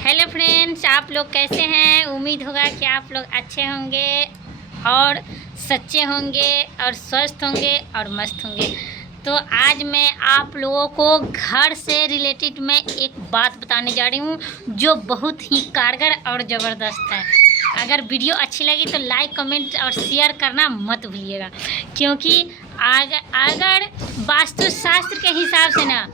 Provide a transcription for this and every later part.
Hello friends, आप लोग कैसे हैं। उम्मीद होगा कि आप लोग अच्छे होंगे और सच्चे होंगे और स्वस्थ होंगे और मस्त होंगे। तो आज मैं आप लोगों को घर से रिलेटेड मैं एक बात बताने जा रही हूँ जो बहुत ही कारगर और ज़बरदस्त है। अगर वीडियो अच्छी लगी तो लाइक कमेंट और शेयर करना मत भूलिएगा, क्योंकि अगर वास्तुशास्त्र के हिसाब से ना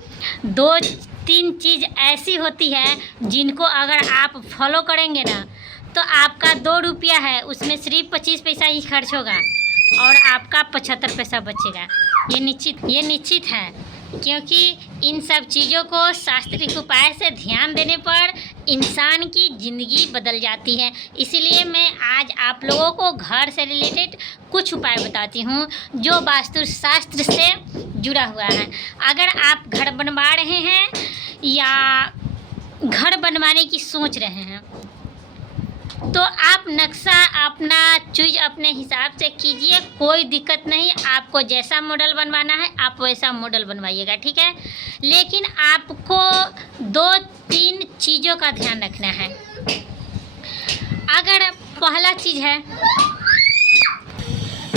2-3 चीज़ ऐसी होती है जिनको अगर आप फॉलो करेंगे ना तो आपका 2 रुपया है उसमें सिर्फ 25 पैसा ही खर्च होगा और आपका 75 पैसा बचेगा। ये निश्चित है, क्योंकि इन सब चीज़ों को शास्त्रीय उपाय से ध्यान देने पर इंसान की ज़िंदगी बदल जाती है। इसीलिए मैं आज आप लोगों को घर से रिलेटेड कुछ उपाय बताती हूँ जो वास्तुशास्त्र से जुड़ा हुआ है। अगर आप घर बनवा रहे हैं या घर बनवाने की सोच रहे हैं तो आप नक्शा अपना चूज अपने हिसाब से कीजिए, कोई दिक्कत नहीं। आपको जैसा मॉडल बनवाना है आप वैसा मॉडल बनवाइएगा, ठीक है। लेकिन आपको 2-3 चीज़ों का ध्यान रखना है। अगर पहला चीज़ है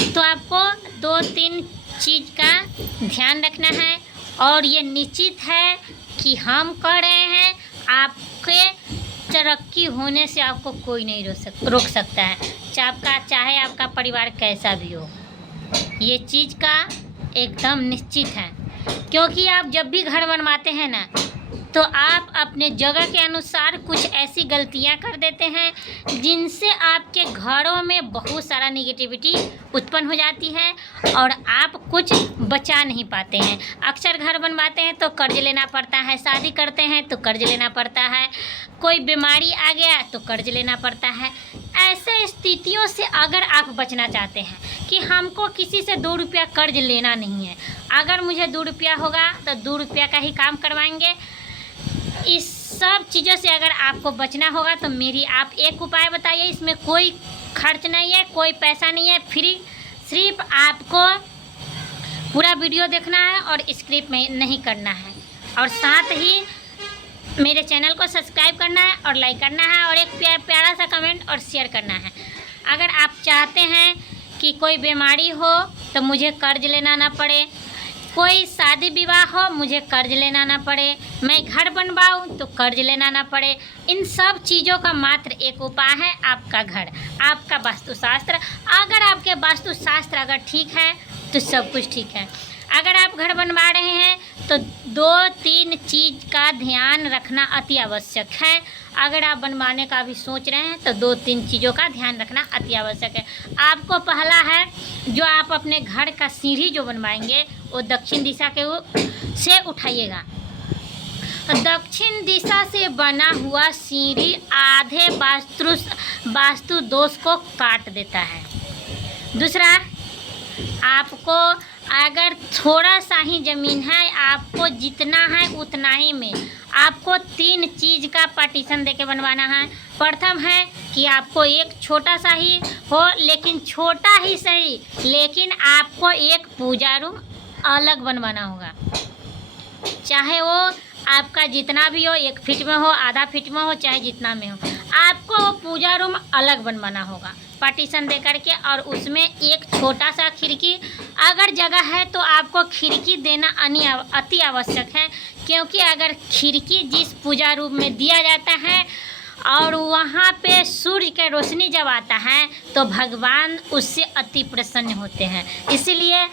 तो आपको 2-3 चीज़ का ध्यान रखना है और ये निश्चित है कि हम कर रहे हैं। आपके तरक्की होने से आपको कोई नहीं रोक सकता है, चाहे आपका परिवार कैसा भी हो। ये चीज़ का एकदम निश्चित है, क्योंकि आप जब भी घर बनवाते हैं ना तो आप अपने जगह के अनुसार कुछ ऐसी गलतियां कर देते हैं जिनसे आपके घरों में बहुत सारा नेगेटिविटी उत्पन्न हो जाती है और आप कुछ बचा नहीं पाते हैं। अक्सर घर बनवाते हैं तो कर्ज लेना पड़ता है, शादी करते हैं तो कर्ज लेना पड़ता है, कोई बीमारी आ गया तो कर्ज लेना पड़ता है। ऐसे स्थितियों से अगर आप बचना चाहते हैं कि हमको किसी से 2 रुपया कर्ज लेना नहीं है, अगर मुझे 2 रुपया होगा तो 2 रुपया का ही काम करवाएंगे, इस सब चीज़ों से अगर आपको बचना होगा तो मेरी आप एक उपाय बताइए। इसमें कोई खर्च नहीं है, कोई पैसा नहीं है, फ्री। सिर्फ आपको पूरा वीडियो देखना है और स्क्रिप्ट में नहीं करना है, और साथ ही मेरे चैनल को सब्सक्राइब करना है और लाइक करना है और एक प्यारा सा कमेंट और शेयर करना है। अगर आप चाहते हैं कि कोई बीमारी हो तो मुझे कर्ज लेना ना पड़े, कोई शादी विवाह हो मुझे कर्ज लेना ना पड़े, मैं घर बनवाऊँ तो कर्ज लेना ना पड़े, इन सब चीज़ों का मात्र एक उपाय है आपका घर, आपका वास्तुशास्त्र। अगर आपके वास्तुशास्त्र अगर ठीक है तो सब कुछ ठीक है। अगर आप घर बनवा रहे हैं तो 2-3 चीज़ का ध्यान रखना अति आवश्यक है। अगर आप बनवाने का भी सोच रहे हैं तो 2-3 चीज़ों का ध्यान रखना अति आवश्यक है। आपको पहला है, जो आप अपने घर का सीढ़ी जो बनवाएंगे वो दक्षिण दिशा से उठाइएगा। दक्षिण दिशा से बना हुआ सीढ़ी आधे वास्तु दोष को काट देता है। दूसरा, आपको अगर थोड़ा सा ही ज़मीन है, आपको जितना है उतना ही में आपको 3 चीज़ का पार्टीशन देके बनवाना है। प्रथम है कि आपको एक छोटा सा ही हो, लेकिन छोटा ही सही, लेकिन आपको एक पूजा रूम अलग बनवाना होगा। चाहे वो आपका जितना भी हो, 1 फीट में हो, आधा फीट में हो, चाहे जितना में हो, आपको वो पूजा रूम अलग बनवाना होगा पार्टीशन दे करके। और उसमें एक छोटा सा खिड़की, अगर जगह है तो आपको खिड़की देना अति आवश्यक है, क्योंकि अगर खिड़की जिस पूजा रूम में दिया जाता है और वहाँ पे सूर्य की रोशनी जब आता है तो भगवान उससे अति प्रसन्न होते हैं। इसीलिए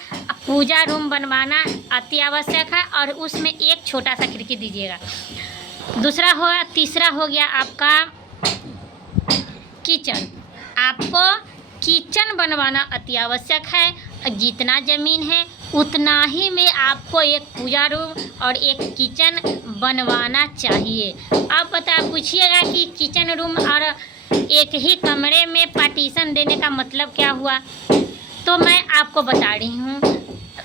पूजा रूम बनवाना अति आवश्यक है और उसमें एक छोटा सा खिड़की दीजिएगा। तीसरा हो गया आपका किचन। आपको किचन बनवाना अति आवश्यक है। जितना ज़मीन है उतना ही में आपको एक पूजा रूम और एक किचन बनवाना चाहिए। अब पूछिएगा कि किचन रूम और एक ही कमरे में पार्टीशन देने का मतलब क्या हुआ, तो मैं आपको बता रही हूँ।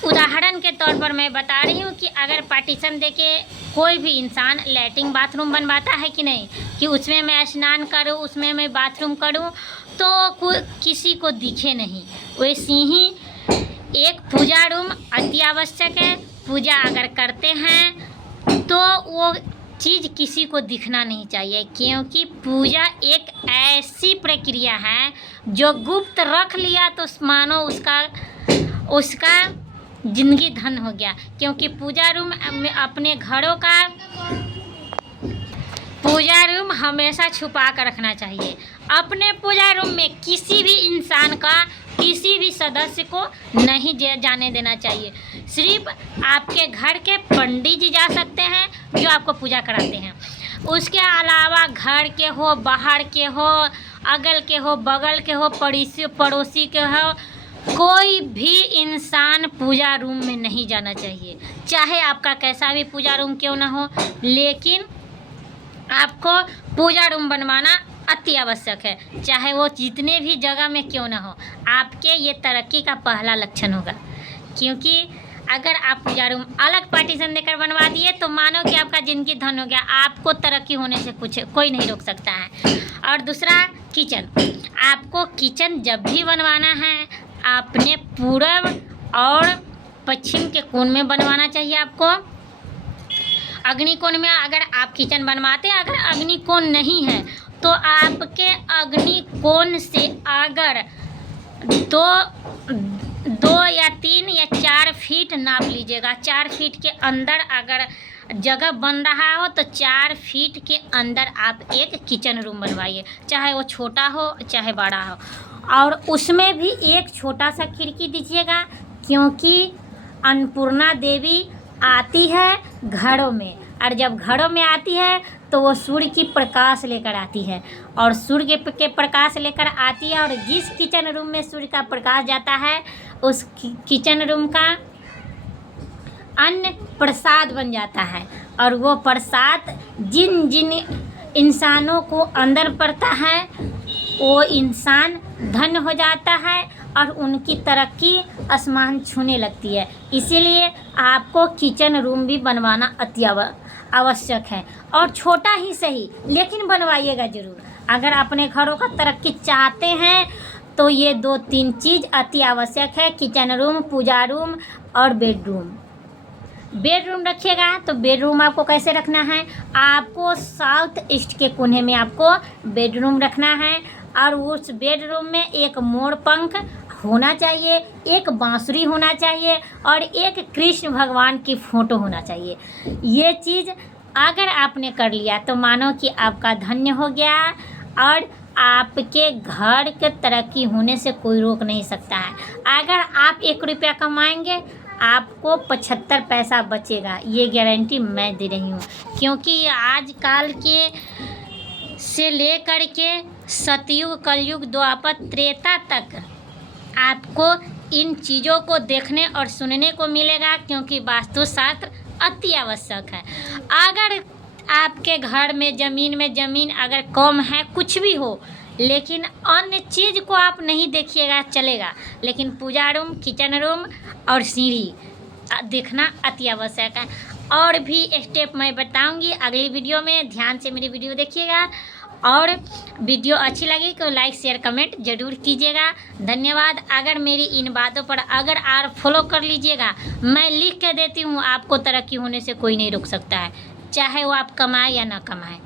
उदाहरण के तौर पर मैं बता रही हूँ कि अगर पार्टीशन देके कोई भी इंसान लैट्रिन बाथरूम बनवाता है कि नहीं, कि उसमें मैं स्नान करूँ, उसमें मैं बाथरूम करूँ तो किसी को दिखे नहीं, वैसे ही एक पूजा रूम अति आवश्यक है। पूजा अगर करते हैं तो वो चीज़ किसी को दिखना नहीं चाहिए, क्योंकि पूजा एक ऐसी प्रक्रिया है जो गुप्त रख लिया तो मानो उसका जिंदगी धन हो गया। क्योंकि पूजा रूम में अपने घरों का पूजा रूम हमेशा छुपा कर रखना चाहिए। अपने पूजा रूम में किसी भी इंसान का, किसी भी सदस्य को नहीं जाने देना चाहिए। सिर्फ आपके घर के पंडित जी जा सकते हैं जो आपको पूजा कराते हैं। उसके अलावा घर के हो, बाहर के हो, अगल के हो, बगल के हो, पड़ोसी के हो, कोई भी इंसान पूजा रूम में नहीं जाना चाहिए। चाहे आपका कैसा भी पूजा रूम क्यों ना हो, लेकिन आपको पूजा रूम बनवाना अति आवश्यक है। चाहे वो जितने भी जगह में क्यों ना हो, आपके ये तरक्की का पहला लक्षण होगा। क्योंकि अगर आप पूजा रूम अलग पार्टीशन देकर बनवा दिए तो मानो कि आपका जिंदगी धन हो गया। आपको तरक्की होने से कोई नहीं रोक सकता है। और दूसरा, किचन। आपको किचन जब भी बनवाना है अपने पूरब और पश्चिम के कोण में बनवाना चाहिए। आपको अग्निकोण में अगर आप किचन बनवाते हैं, अगर अग्निकोण नहीं है तो आपके अग्निकोण से अगर दो या 3 या 4 फीट नाप लीजिएगा। 4 फीट के अंदर अगर जगह बन रहा हो तो 4 फीट के अंदर आप एक किचन रूम बनवाइए, चाहे वो छोटा हो चाहे बड़ा हो। और उसमें भी एक छोटा सा खिड़की दीजिएगा, क्योंकि अन्नपूर्णा देवी आती है घरों में, और जब घरों में आती है तो वो सूर्य की प्रकाश लेकर आती है, और सूर्य के प्रकाश लेकर आती है। और जिस किचन रूम में सूर्य का प्रकाश जाता है उस किचन रूम का अन्न प्रसाद बन जाता है, और वो प्रसाद जिन जिन इंसानों को अंदर पड़ता है वो इंसान धन हो जाता है और उनकी तरक्की आसमान छूने लगती है। इसीलिए आपको किचन रूम भी बनवाना अति आवश्यक है, और छोटा ही सही लेकिन बनवाइएगा ज़रूर। अगर अपने घरों का तरक्की चाहते हैं तो ये 2-3 चीज़ अति आवश्यक है, किचन रूम, पूजा रूम और बेडरूम रखिएगा। तो बेडरूम आपको कैसे रखना है, आपको साउथ ईस्ट के कोने में आपको बेडरूम रखना है, और उस बेडरूम में एक मोर पंख होना चाहिए, एक बांसुरी होना चाहिए और एक कृष्ण भगवान की फ़ोटो होना चाहिए। ये चीज़ अगर आपने कर लिया तो मानो कि आपका धन्य हो गया, और आपके घर के तरक्की होने से कोई रोक नहीं सकता है। अगर आप 1 रुपया कमाएंगे आपको 75 पैसा बचेगा, ये गारंटी मैं दे रही हूँ। क्योंकि आजकल के से लेकर के सतयुग, कलयुग, द्वापर, त्रेता तक आपको इन चीज़ों को देखने और सुनने को मिलेगा, क्योंकि वास्तुशास्त्र अति आवश्यक है। अगर आपके घर में ज़मीन अगर कम है, कुछ भी हो, लेकिन अन्य चीज़ को आप नहीं देखिएगा चलेगा, लेकिन पूजा रूम, किचन रूम और सीढ़ी देखना अति आवश्यक है। और भी स्टेप मैं बताऊंगी अगली वीडियो में, ध्यान से मेरी वीडियो देखिएगा। और वीडियो अच्छी लगी तो लाइक शेयर कमेंट ज़रूर कीजिएगा। धन्यवाद। अगर मेरी इन बातों पर अगर आप फॉलो कर लीजिएगा, मैं लिख के देती हूँ, आपको तरक्की होने से कोई नहीं रोक सकता है, चाहे वो आप कमाए या ना कमाए।